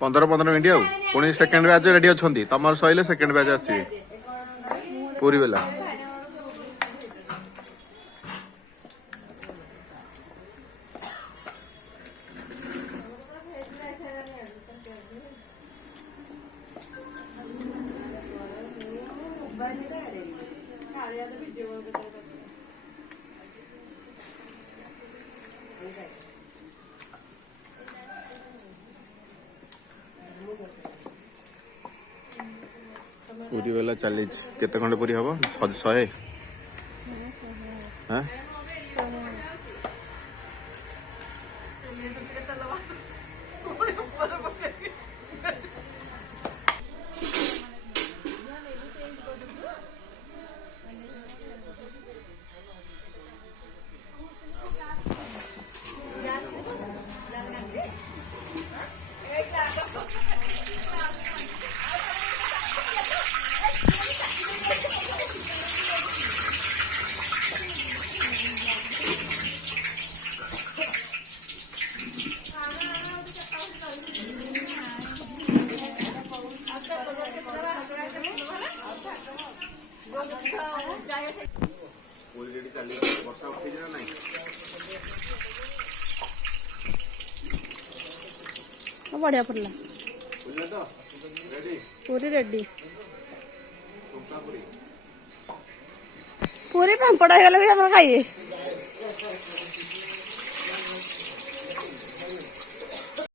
15 minute आउ पुणी second batch ready अच्छा तुम सैले सेकेंड बैच आसवे पूरी बेला पूरी वाला चली केते खंड पूरी हम 100 हाँ बढ़िया पड़ला पूरी रेडी पूरी पापड़ हो गला भी खाइए